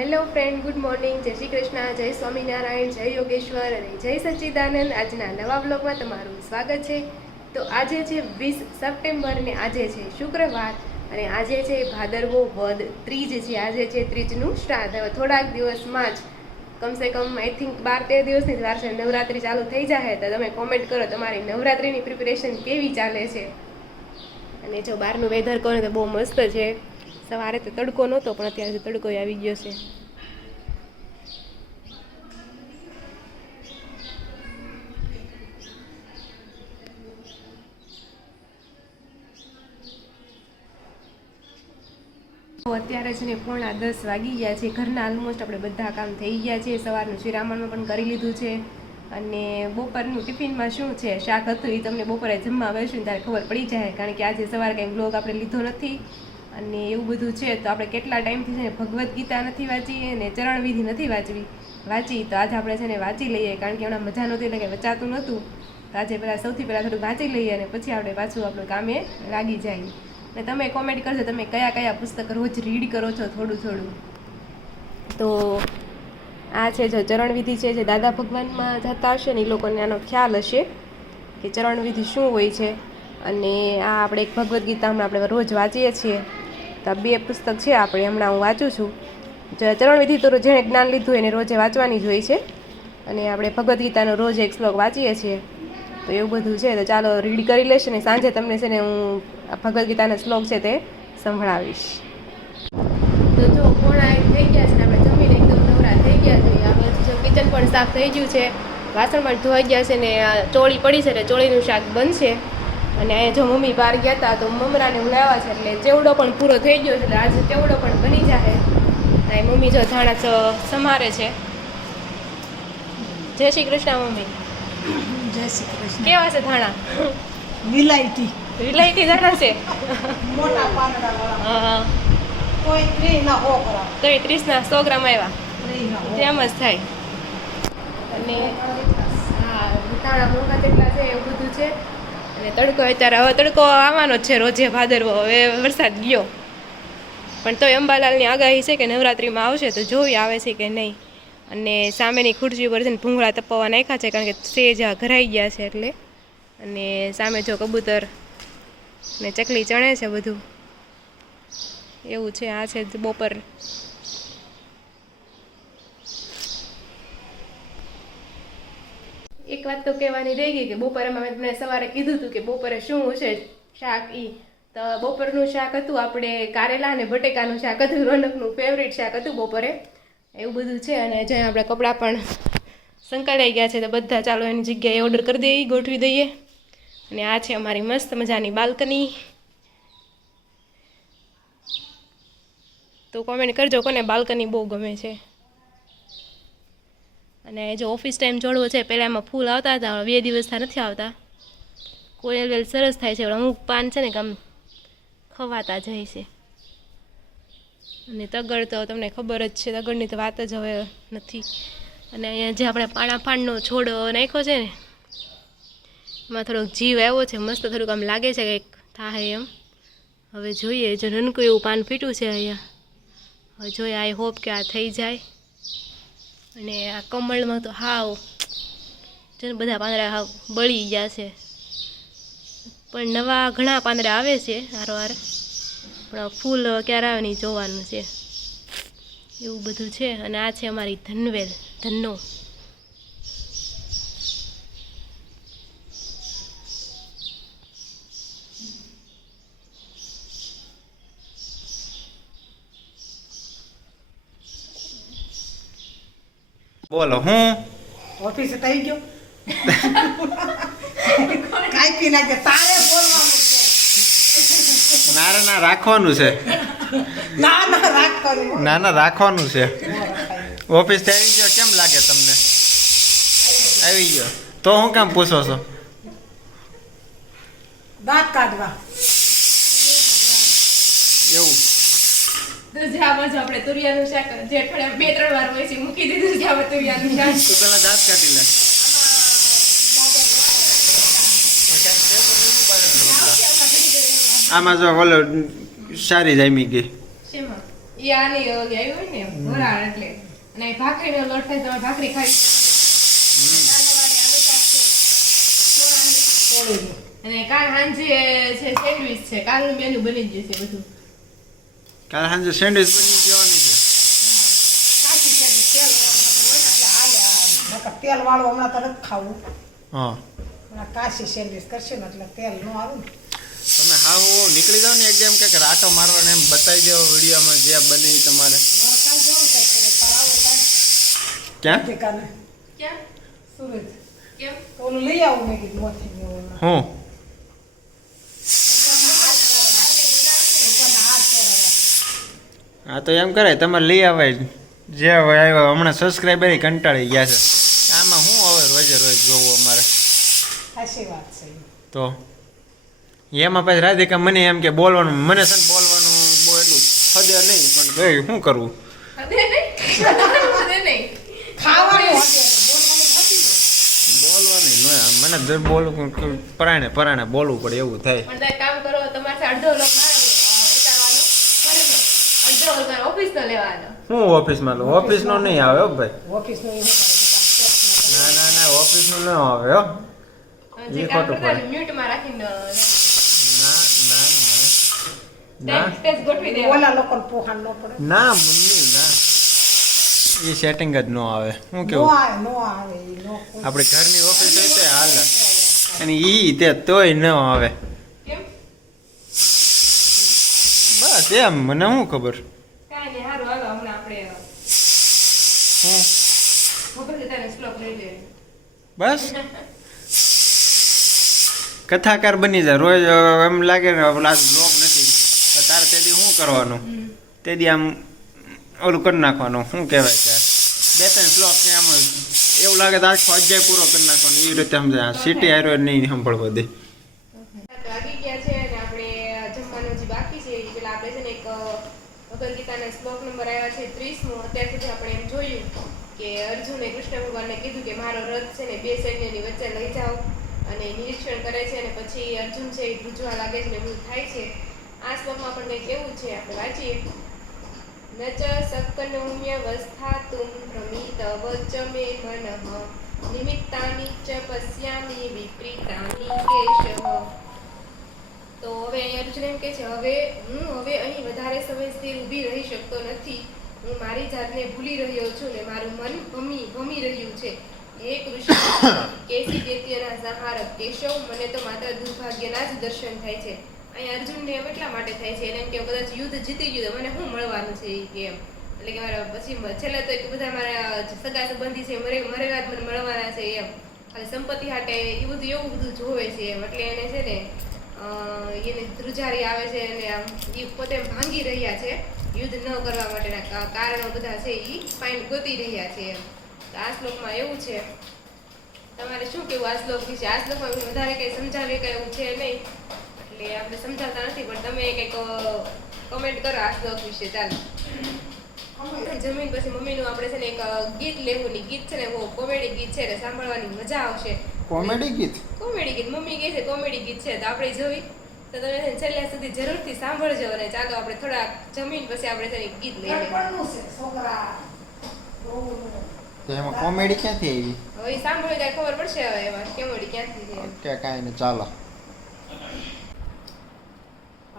Hello friend, good morning. જય શ્રી કૃષ્ણ, જય સ્વામિનારાયણ, જય યોગેશ્વર અને જય સચ્ચિદાનંદ. આજના નવા બ્લોગમાં તમારું સ્વાગત છે. તો આજે છે 20 સપ્ટેમ્બર ને આજે છે શુક્રવાર અને આજે છે ભાદરવો વદ ત્રીજ છે. આજે છે ત્રીજનું શ્રાદ્ધ. હવે થોડાક દિવસમાં જ કમસે કમ આઈ થિંક 12-13 દિવસની જ વાર છે, નવરાત્રિ ચાલુ થઈ જાય. તો તમે કોમેન્ટ કરો તમારી નવરાત્રિની પ્રિપેરેશન કેવી ચાલે છે. અને જો બહારનું વેધર કહો ને તો બહુ મસ્ત છે. સવારે તો તડકો નહોતો પણ અત્યારે તડકો આવી ગયો છે. અત્યારે છે ને 9:45 વાગી ગયા છે. ઘરના ઓલમોસ્ટ આપણે બધા કામ થઈ ગયા છે. સવારનું શિરામણમાં પણ કરી લીધું છે અને બપોરનું ટિફિનમાં શું છે શાક હતું એ તમને બપોરે જમવા બેસીને ત્યારે ખબર પડી જાય, કારણ કે આજે સવારે કંઈ બ્લોગ આપણે લીધો નથી અને એવું બધું છે. તો આપણે કેટલા ટાઈમથી છે ને ભગવદ્ ગીતા નથી વાંચી અને ચરણવિધિ નથી વાંચી તો આજે આપણે છે ને વાંચી લઈએ, કારણ કે હમણાં મજા નહોતી એટલે કે વચાતું નહોતું. તો આજે સૌથી પહેલાં થોડું વાંચી લઈએ અને પછી આપણે પાછું આપણું કામે લાગી જાય. અને તમે કોમેન્ટ કરજો તમે કયા કયા પુસ્તક રોજ રીડ કરો છો થોડું. તો આ છે જો ચરણવિધિ છે, જે દાદા ભગવાનમાં જતા હશે ને એ લોકોને આનો ખ્યાલ હશે કે ચરણવિધિ શું હોય છે. અને આ આપણે એક ભગવદ્ ગીતા હમણાં આપણે રોજ વાંચીએ છીએ. તો આ 2 પુસ્તક છે આપણે હમણાં હું વાંચું છું. ચરણવિધિ તો જેણે જ્ઞાન લીધું એને રોજે વાંચવાની જ હોય છે અને આપણે ભગવદ્ ગીતાનો રોજ એક શ્લોક વાંચીએ છીએ. તો એવું બધું છે. તો ચાલો રીડ કરી લેશે ને સાંજે તમને છે ને હું ભગવદ્ ગીતાનો શ્લોક છે તે સંભળાવીશ. તો જો 9:45 થઈ ગયા છે ને આપણે જમીને એકદમ નવરા થઈ ગયા છે. આ બાજુ જો કિચન પણ સાફ થઈ ગયું છે, વાસણ પણ ધોઈ ગયા છે ને ચોળી પડી છે એટલે ચોળીનું શાક બનશે. અને અહીંયા જો મમ્મી બહાર ગયા હતા તો મમરાને ઉલાવ્યા છે એટલે ચેવડો પણ પૂરો થઈ ગયો છે એટલે આજે ચેવડો પણ બની જાય. અને મમ્મી જો ધાણા સમારે છે. જય શ્રી કૃષ્ણ મમ્મી. જય શ્રી કૃષ્ણ. કેવા છે ધાણા? વિલાયતી ધાણા છે. મોટા પાંદડા હા, કોઈ 30 ના 100 ગ્રામ. તો એ 30 ના 100 ગ્રામ આવ્યા 30 ના 100. તેમ જ થાય. અને હા, ધાણા મોંઘા જેટલા છે એવું બધું છે. અને તડકો અત્યારે હવે તડકો આવવાનો જ છે રોજે ભાદરવો. હવે વરસાદ ગયો પણ તોય અંબાલાલની આગાહી છે કે નવરાત્રિમાં આવશે, તો જોઈએ આવે છે કે નહીં. અને સામેની ખુરશી ઉપર છે ને ભૂંગળા તપવા નાખ્યા છે, કારણ કે સેજ ઘરાઈ ગયા છે એટલે. અને સામે જો કબૂતર ને ચકલી ચણે છે બધું એવું છે. આ છે બપોર. એક વાત તો કહેવાની રહી ગઈ કે બપોરે મેં તમને સવારે કીધું હતું કે બપોરે શું હશે શાક. તો બપોરનું શાક હતું આપણે કારેલા અને બટેકાનું શાક હતું. રોનકનું ફેવરિટ શાક હતું બપોરે. એવું બધું છે. અને જ્યાં આપણે કપડાં પણ સંકળાઈ ગયા છે તો બધા ચાલો એની જગ્યાએ ઓર્ડર કરી દઈએ, ગોઠવી દઈએ. અને આ છે અમારી મસ્ત મજાની બાલ્કની. તો કોમેન્ટ કરજો કોને બાલ્કની બહુ ગમે છે. અને જો ઓફિસ ટાઈમ જોડવો છે, પહેલાં એમાં ફૂલ આવતા હતા, 2 દિવસથી નથી આવતા. કોયલ વેલ સરસ થાય છે, અમુક પાન છે ને કે આમ ખવાતા જાય છે. અને તગર તો તમને ખબર જ છે, તગરની તો વાત જ હવે નથી. અને અહીંયા જે આપણે પાણાફાંડનો છોડ નાખ્યો છે ને એમાં થોડોક જીવ આવ્યો છે, મસ્ત થોડુંક આમ લાગે છે કંઈક થાય એમ. હવે જોઈએ, જો નનકું એવું પાન ફીટ્યું છે અહીંયા. હવે જોઈએ, આઈ હોપ કે આ થઈ જાય. અને આ કમળમાં તો હાવ છે ને બધા પાંદડા હાવ બળી ગયા છે, પણ નવા ઘણા પાંદડા આવે છે હારોહાર. પણ ફૂલ ક્યારે આવે નહીં જોવાનું છે. એવું બધું છે. અને આ છે અમારી ધનવેલ, ધન્નો. બોલો હું ઓફિસે થઈ ગયો. કાઈ નાખે તારે બોલવાનું છે. ના રાખવાનું છે. ના રાખ કરું. ના રાખવાનું છે. ઓફિસ થી આવી ગયો, કેમ લાગે તમને? આવી ગયો તો હું કામ પૂછો છો? દાંત કાઢવા એવું તો જ્યાં બાજુ આપણે તુરિયાનું શાક જે અઠવાડિયામાં 2-3 વાર હોય છે મૂકી દીધું છે આપણે તુરિયાનું શાક. તું પેલા દાંત કાઢી લે. આમાં જો ઓલો સારી જામી ગઈ. શેમાં? ઈ આની ઓલી આવી હોય ને વરાળ એટલે અને ભાખરીનો લોટ થાય તમારે ભાખરી ખાવી કાલ સવારે આલુ શાક છે ચોળાની. તોડીને. અને કાલ સાંજે છે સેન્ડવિચ છે કાલનું મેનુ બની જ જશે બધું. કાલ સાંજે સેન્ડવિચ બની જવાની છે. કાચી કેદી તેલ વાળું હોય ને એટલે હાલે આ. નકર તેલ વાળું હમણાં તરત ખાવું. હા હમણાં કાચી સેન્ડવીચ કરશે ને એટલે તેલ ન આવે ને. તમે હા નીકળી જાઓ ને એકદમ કંઈક રાટો મારવાને એમ બતાવી દેવો વિડીયોમાં જે બની તમારે. કાલ જવું છે ઘરે, તાર આવું કાલ. ક્યાં ઠેકાને. કેમ સુરત. કેમ તો ઓલું લઈ આવું મેં કીધું મોથી ને ઓલું. હું લોકોના હાથ ચોરાવ્યા. હા તો એમ કરાય તમારે લઈ આવાય જે હવે આવ્યા હમણાં સબસ્ક્રાઈબર કંટાળી ગયા છે આમાં શું હવે રોજે રોજ જોવું અમારે સાચી વાત છે ઈ. તો એમાં પછી રાધિકા મને એમ કે બોલવાનું મને છે ને બોલવાનું બહુ એટલું હદે નહીં પણ ગઈ શું કરવું હદે નહીં હદે નહીં ખાવાનું હશે, બોલવાનું થતી જ. બોલવાની ન મને દર બોલવું પરાણે બોલવું પડે એવું થાય પણ તારે કામ કરો તમારે અડધો લોક મારો ઉતારવાનો ઘરનો અડધો તમારે ઓફિસનો લેવાનો. શું ઓફિસમાં લો ઓફિસનો નહીં આવે હો ભાઈ ઓફિસનું એવું કરે, દુકાન શેઠનું કરે. ના ઓફિસનું ન આવે હો જે ઈ કામ ખોટું કરતા પડે. મ્યુટમાં રાખીને ના ટેક્સ ગોઠવી દેવાનો. ઓલા લોકોને પોહાણ ન પડે. ના મુન્ની ના એ સેટિંગ જ ન આવે શું નો કેવું આવે, નો આવે ઈ નો. આપણે ઘરની ઓફિસ હોય તો હાલ અને ઈ તે તોય ન આવે કેમ બસ એમ મને શું ખબર કાંઈ નહીં સારું હાલો હમણાં આપણે હું ભગવતી તારે શ્લોક લઈ લઈએ. બસ કથાકાર બની જાય રોજ એમ લાગે ને ઓલા બ્લોગ નથી તો તારે તેથી શું કરવાનું તેથી આમ ઓલું કરી નાખવાનું શું કહેવાય કે બે ત્રણ શ્લોક ને આમ એવું લાગે તો આખો અધ્યાય પૂરો કરી નાખવાનો એ રીતે સમજાય સિટી હારો નહીં સાંભળવો દે તો આગી ગયા છે અને આપણે જમવાનું જે બાકી છે એ પેલા આપણે છે ને એક ભગવદ ગીતાના શ્લોક નંબર આવ્યા છે 30મો. અત્યાર સુધી આપણે એમ જોયું કે અર્જુને કૃષ્ણ ભગવાનને કીધું કે મારો રથ છે ને બે સૈન્યની વચ્ચે લઈ જાઓ અને નિરીક્ષણ કરે છે અને પછી અર્જુન છે એ ધ્રુજવા લાગે છે ને એવું થાય છે. આ શ્લોકમાં પણ કંઈક એવું છે આપણે વાંચીએ ન ચ શક્નોમ્યવસ્થાતું પ્રમિતવચ મે મનઃ નિમિત્તાની ચ પશ્યામિ વિપરીતાની કેશવ. તો હવે અહીં અર્જુન એમ કહે છે હું અહીં વધારે સમય સ્થિર ઊભી રહી શકતો નથી. હું મારી જાતને ભૂલી રહ્યો છું ને મારું મન ભમી રહ્યું છે. હે કૃષ્ણ કેસી દૈત્યના સંહારક કેશવ મને તો માત્ર દુર્ભાગ્યના જ દર્શન થાય છે. અહીં અર્જુનને એમ એટલા માટે થાય છે એને એમ કે કદાચ યુદ્ધ જીતી ગયું તો મને શું મળવાનું છે એ કે એમ એટલે કે મારા પછી છેલ્લે તો બધા મારા સગા સંબંધી છે મરેલા જ મને મળવાના છે એમ ખાલી સંપત્તિ હાટે એ બધું એવું બધું જોવે છે એમ એટલે એને છે ને એને ધ્રુજારી આવે છે અને આમ એ પોતે ભાંગી રહ્યા છે યુદ્ધ ન કરવા માટેના કારણો બધા છે એ ફાઇન ગોતી રહ્યા છે એમ. તો આ શ્લોકમાં એવું છે. તમારે શું કેવું આ શ્લોક વિશે? આ શ્લોકમાં વધારે કંઈ સમજાવે કંઈ એવું છે નહીં એટલે આપણે સમજાવતા નથી પણ તમે કંઈક કમેન્ટ કરો આ શ્લોક વિશે. ચાલો જમીન પછી મમ્મીનું આપણે છે ને એક ગીત લેવું ની ગીત છે ને બહુ કોમેડી ગીત છે એટલે સાંભળવાની મજા આવશે. કોમેડી ગીત મમ્મી કહે છે કોમેડી ગીત છે તો આપણે જોઈ તો તમે છે ને છેલ્લે સુધી જરૂરથી સાંભળજો અને ચાલો આપણે થોડા જમીન પછી આપણે છે ને ગીત લઈએ. નાનપણનું છે, છોકરા બહુ. તો એમાં કોમેડી ક્યાંથી આવી હવે ઈ સાંભળો ત્યારે ખબર પડશે હવે એમાં કોમેડી ક્યાંથી છે. કે કાંઈ નહીં ચાલો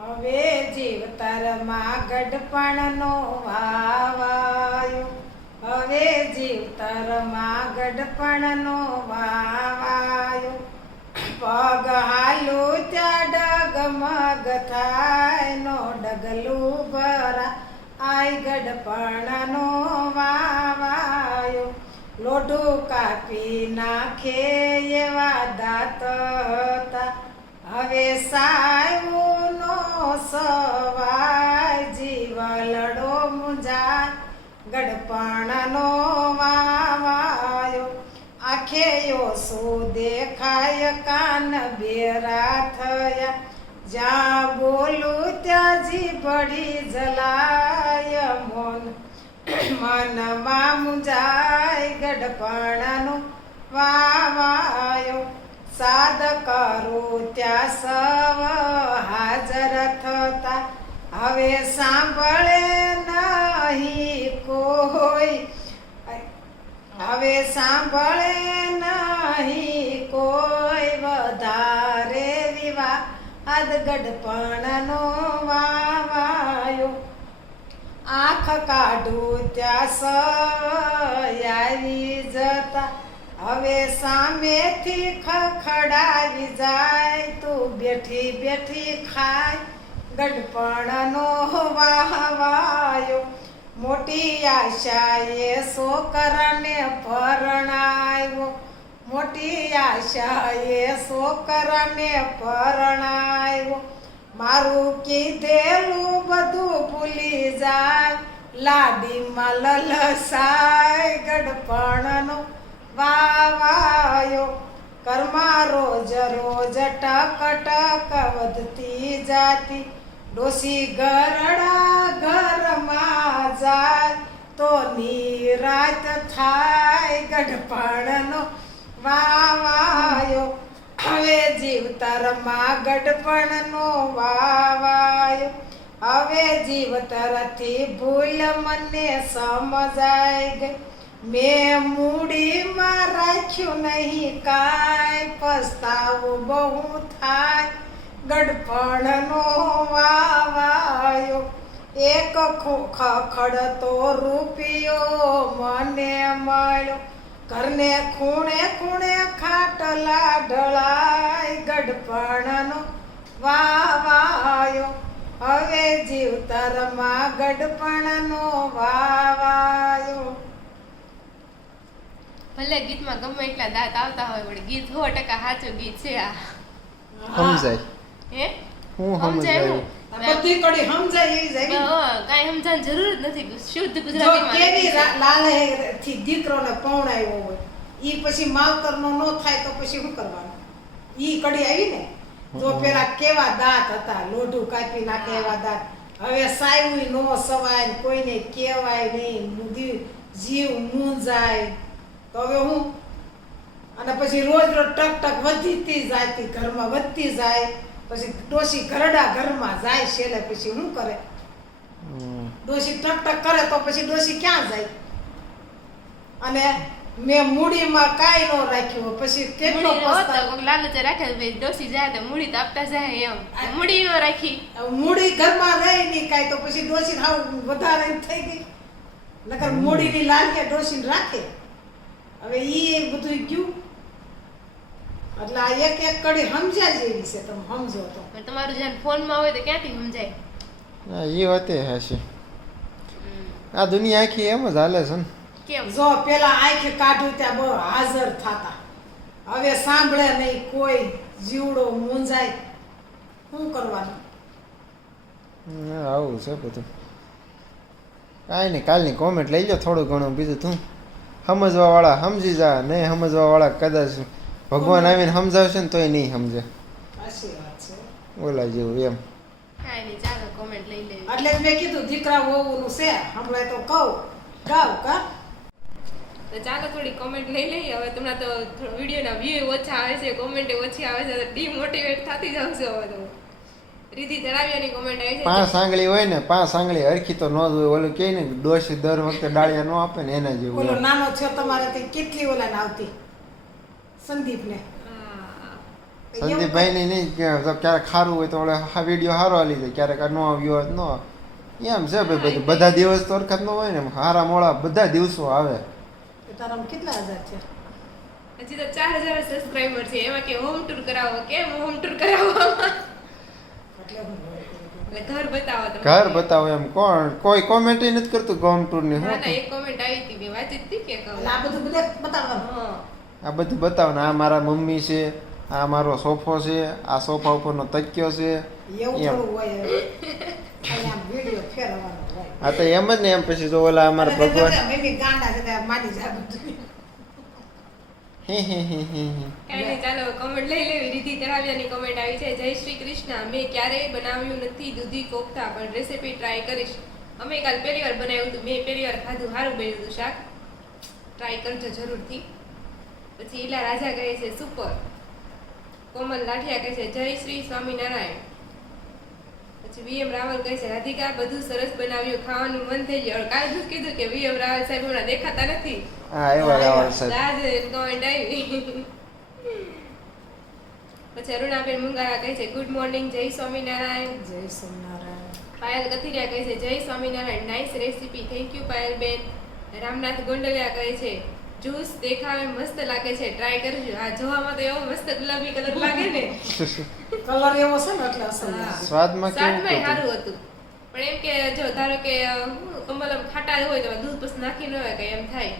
હવે જીવતરમાં ગઢપણનો વાવાયો, હવે જીવતરમાં ગઢપણનો વાવાયો, પગ હાલું ત્યાં ડગમગ થાય નો ડગલું ભરા આય ગઢપણનો વાવાયો, લોઢું કાપી નાખે એવા દાંત હતા હવે સાયનો સવાય જીવલડો મુંજા ગડપણનો વાવાયો, આંખે ઓછું દેખાય કાન બેરા થયા જ્યાં બોલું ત્યાં જીભડી જલાય મનમાં મુંજાય ગડપણનો વાવાયો, સાદ કરું ત્યાં સવ હાજર થતા હવે સાંભળે ન નહીં કોઈ, હવે સાંભળે નહીં કોઈ વધારે વિવાદ ગડપણનો વાવાયો. આંખ કાઢું ત્યાં આવી જતા હવે સામેથી ખખડાવી જાય. તું બેઠી બેઠી ખાય ગડપણનો વાવાયો. મોટી આશાએ છોકરાને પરણાવ્યો, મોટી આશાએ છોકરાને પરણાવ્યો. મારું કીધેલું બધું ભૂલી જાય, લાડીમાં લલસાય ગડપણનો વાવાયો. ઘરમાં રોજ રોજ ટક ટક વધતી જાતી, ડોસી ગરડા ઘરમાં જાય તો નિરાત થાય ગડપણનો વાવાયો. હવે જીવતરમાં ગડપણનો વાવાયો. હવે જીવતરથી ભૂલ મને સમજાય ગઈ, મેં મૂડીમાં રાખ્યું નહીં કાંઈ, પસ્તાવું બહુ થાય ગડપણનો વાવાયો. એક ખખડતો રૂપિયો મને મળ્યો, ઘરને ખૂણે ખૂણે ખાટલા ઢળાય ગડપણનો વાવાયો. હવે જીવતરમાં ગડપણનો વાવાયો. ભલે ગીતમાં ગમે એટલા દાંત આવતા હોય પણ ગીત 100% સાચું ગીત છે આ. સમજાય હે હું સમજાય સમજાય હું? બધી કડી સમજાય એવી જાય. કાંઈ સમજાવવાની જરૂર જ નથી, શુદ્ધ જો ગુજરાતીમાં કેવી લખી છે. લાલેથી દીકરોને પૌણાવ્યો હોય, ઈ પછી માવતરનો નો થાય તો પછી શું કરવાનું? ઈ કડી આવી ને, જો પેલા કેવા દાંત હતા, લોઢું કાપી નાખે એવા દાંત. હવે સાયવું નો સવાય ને કોઈને કહેવાય નહીં, જીવ મૂંઝાય. તો હવે હું અને પછી રોજ રોજ ટક ટક વધતી જાય, ઘરમાં વધતી જાય. પછી ડોશી ઘરડા ઘરમાં જાય છેલ્લે પછી શું કરે? ડોશી ટક ટક કરે તો પછી ડોશી ક્યાં જાય? અને મેં મૂડીમાં કાંઈ ન રાખ્યું, પછી કેટલો મૂડી હોત તો પસ્તાવો. કોઈક લાલચ રાખે તો ભાઈ ડોસી જાય તો મૂડી તો આપતા જાય એમ. મૂડી ન રાખી મૂડી ઘરમાં રહી નહીં કાંઈ તો પછી ડોશી હાવ વધારે થઈ ગઈ. નકર મૂડીની લાલકે ડોશીને રાખે. હવે ઈ બધું ગયું. એટલે આ એક એક કડી સમજ્યા જેવી છે, તમે સમજો તો. પણ તમારું જ્યાં ફોનમાં હોય તો ક્યાંથી સમજાય? હા એ વાતે હશે. આ દુનિયા આખી એમ જ હાલે છે ને. કેમ? જો પેલા આંખે કાઢું ત્યાં બહુ હાજર થતા, હવે સાંભળે નહીં કોઈ, જીવડો મૂંઝાય. શું કરવાનું? આવું છે બધું. કાંઈ નહીં, કાલની કોમેન્ટ લઈ લો થોડું ઘણું, બીજું તું સમજવા વાળા સમજી જા, નહીં સમજવા વાળા કદાચ ભગવાન આવીને સમજાવશે ને તોય નહીં સમજે. સાચી વાત છે. ઓલા જેવું એમ. કાંઈ નહીં, ચાલો કોમેન્ટ લઈ લેવી. એટલે જ મેં કીધું દીકરા વહુનું છે, હમણાં તો કહું ગાવ કા. તો ચાલો થોડી કોમેન્ટ લઈ લઈએ. હવે તમને તો વિડીયોના વ્યૂ ઓછા આવે છે, કોમેન્ટ ઓછી આવે છે, તો ડિમોટિવેટ થતી જાવ છો હવે તો. રીતિ તળાવિયાની કોમેન્ટ આવી છે. 5 આંગળી હોય ને 5 આંગળી હરખી તો ન જ હોય. ઓલું કહે ને ડોશી દર વખતે ડાળિયા ન આપે ને એના જેવું ઓલો એમ. નાનો છો તમારે કેટલી ઓલા આવતી સંદીપને. હા. સંદીપભાઈ ની નહીં કે જો ક્યારેક ખારું હોય તો ઓલે વિડીયો સારો હાલી જાય, ક્યારેક ન આવ્યો હોય તો ન. એમ છે ભાઈ બધું. બધા દિવસ તો હરખત ન હોય ને, હારા મોડા બધા દિવસો આવે. તારામાં કેટલા હજાર છે? હજી તો 4000 સબસ્ક્રાઇબર છે. એમાં કે હોમ ટૂર કરાવો, કેમ હોમ ટૂર કરાવો? એટલે હું એટલે ઘર બતાવો તમે. ઘર બતાવો એમ કોણ? કોઈ કોમેન્ટ નથી કરતું હોમ ટૂર ની. ના હું ના, એક કોમેન્ટ આવી હતી, મેં વાંચી હતી કે કહું. આ બધું બધે બતાવવાનું. હા. આ બધું બતાવો ને. આ મારા મમ્મી છે, આ મારો સોફો છે, આ સોફા ઉપરનો તકિયો છે. એવું એમ. થોડું હોય અહીંયા વિડીયો ફેરવવાનો હોય. આ તો એમ જ ને. એમ પછી જો ઓલા અમારા ભગવાન મેં ગાંડા છે ત્યાં માની જાય બધું. કાંઈ નહીં, ચાલો કોમેન્ટ લઈ લેવી. રીતિ તળાવિયાની કોમેન્ટ આવી છે. જય શ્રી કૃષ્ણ. મેં ક્યારેય બનાવ્યું નથી દૂધી કોફતા, પણ રેસીપી ટ્રાય કરીશ. અમે કાલ પહેલી વાર બનાવ્યું હતું, મેં પહેલી વાર ખાધું, સારું બન્યું હતું શાક. ટ્રાય કરજો જરૂરથી. પછી ઈલા રાજા કહે છે સુપર. કોમલ લાઠિયા કહે છે જય શ્રી સ્વામિનારાયણ. પછી વીએમ રાવલ કહે છે રાધિકા બધું સરસ બનાવ્યું, ખાવાનું મન થઈ ગયું. કાલે જ કીધું કે વીએમ રાવલ સાહેબ હમણાં દેખાતા નથી. હા એવા રાવળ સાહેબ. આજે કમેન્ટ આવી. પછી અરુણાબેન મુંગારા કહે છે ગુડ મોર્નિંગ, જય સ્વામિનારાયણ. જય સોમનારાયણ. પાયલ કથિરિયા કહે છે જય Swaminarayan, nice recipe, thank you Payal બેન. રામનાથ ગોંડલિયા કહે છે જ્યુસ દેખાવે મસ્ત લાગે છે, ટ્રાય કરજો. આ જોવામાં તો એવો મસ્ત ગુલાબી કલર લાગે ને. કલર એવો છે ને એટલે અસલ હા. લાગે. સ્વાદમાં કેવું સ્વાદમાંય હતું? સારું હતું. પણ એમ કે જો ધારો કે કમલમ ખાટા હોય તો દૂધ પછી નાખી ન હોય કે એમ થાય.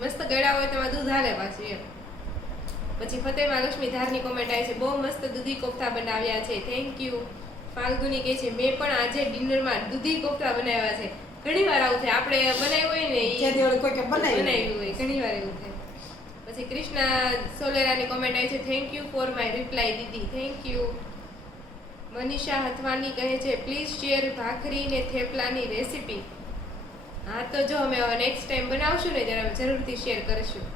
મસ્ત ગળા હોય તો દૂધ હાલે પાછું એમ. પછી ફતેહમાં લક્ષ્મી ધારની કોમેન્ટ આવી છે બહુ મસ્ત દૂધી કોફતા બનાવ્યા છે, થેન્ક યુ. ફાલ્ગુની કહે છે મેં પણ આજે ડિનરમાં દૂધી કોફતા બનાવ્યા છે. ઘણી વાર આવું થાય, આપણે બનાવ્યું હોય ને જે દિવસે કોઈ કે બનાવ્યું. બનાવ્યું હોય ઘણી વાર એવું થાય. પછી કૃષ્ણા સોલેરાની કોમેન્ટ આવી છે thank you for my reply દીદી, થેન્ક યુ. મનીષા હથવાની કહે છે પ્લીઝ શેર ભાખરી ને થેપલાની રેસીપી. હા તો જો અમે હવે નેક્સ્ટ ટાઈમ બનાવશું ને ત્યારે અમે જરૂરથી શેર કરીશું.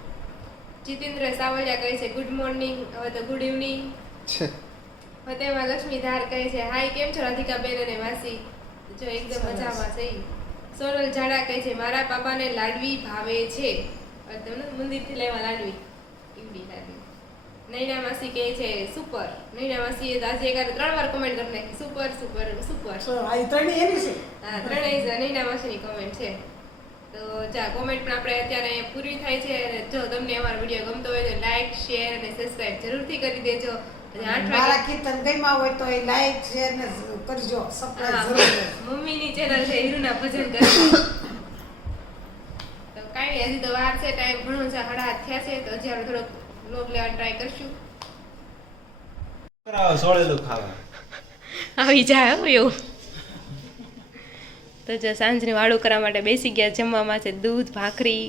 જીતેન્દ્ર સાવલિયા કહે છે ગુડ મોર્નિંગ, હવે તો ગુડ ઇવનિંગ. ફતેહમાં લક્ષ્મી ધાર કહે છે હાય કેમ છો રાધિકા બેન અને માસી? જો એકદમ મજામાં છે. સોનલ જાડા કહે છે મારા પાપાને લાડવી ભાવે છે. તમને મંદિરથી લેવા લાડવી, ઈવડી લાડવી. નૈના માસી કહે છે સુપર. નૈના માસીએ આજે એકાદ 3 વાર કોમેન્ટ કરી નાખી સુપર સુપર સુપર. આ ત્રણેય એની છે. હા ત્રણેય નૈના માસીની કોમેન્ટ છે. તો જા કોમેન્ટ પણ આપણે અત્યારે પૂરી થાય છે. અને જો તમને અમારો વિડીયો ગમતો હોય તો લાઈક શેર અને સબસ્ક્રાઇબ જરૂરથી કરી દેજો. અને 8 વાગે મારા કીર્તન ગમ્યા હોય તો એ લાઈક શેર ને કરજો, સબસ્ક્રાઇબ જરૂર કરજો. મમ્મીની ચેનલ છે હીરુના ભજન કરજો. તો કાંઈ નહીં, હજી તો વાર છે, ટાઈમ ઘણો છે, 7:30 થયા છે. તો હજી આપણે થોડોક લોગ લેવા ટ્રાય કરશું. સોળેલું ખાવા. આવી જાય હો એવું. તો જો સાંજની વાળું કરવા માટે બેસી ગયા. જમવામાં છે દૂધ ભાખરી.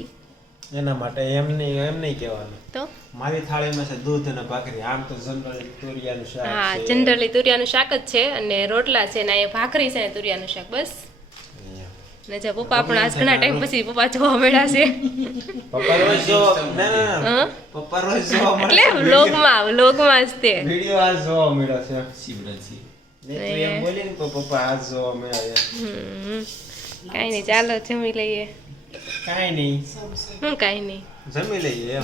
એના માટે એમ નહીં કહેવાનું. તો મારી થાળીમાં છે દૂધ અને ભાખરી. આમ તો જનરલ તુરિયાનું શાક હા છે. જનરલી તુરિયાનું શાક જ છે અને રોટલા છે ને અહીંયા ભાખરી છે ને તુરિયાનું શાક બસ. ને જો પપ્પા પણ આજ ઘણા ટાઈમ પછી પપ્પા જોવા મળ્યા છે. પપ્પા રોજ જોવા ના પપ્પા રોજ જોવા મળે એટલે વ્લોગમાં જ તે વિડિયો આજ જોવા મળ્યો છે. ને તું એમ બોલી ને તો પપ્પા આજ જોવા મળ્યા છે. કાંઈ નહીં, ચાલો જમી લઈએ. કાંઈ નહીં, હું કાંઈ નહીં, જમી લઈએ એમ.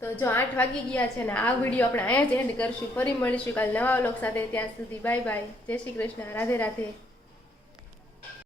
તો જો 8 વાગી ગયા છે ને આ વિડીયો આપણે અહીંયા જ એન્ડ કરશું. ફરી મળીશું કાલે નવા વ્લોગ સાથે. ત્યાં સુધી બાય બાય, જય શ્રી કૃષ્ણ, રાધે રાધે.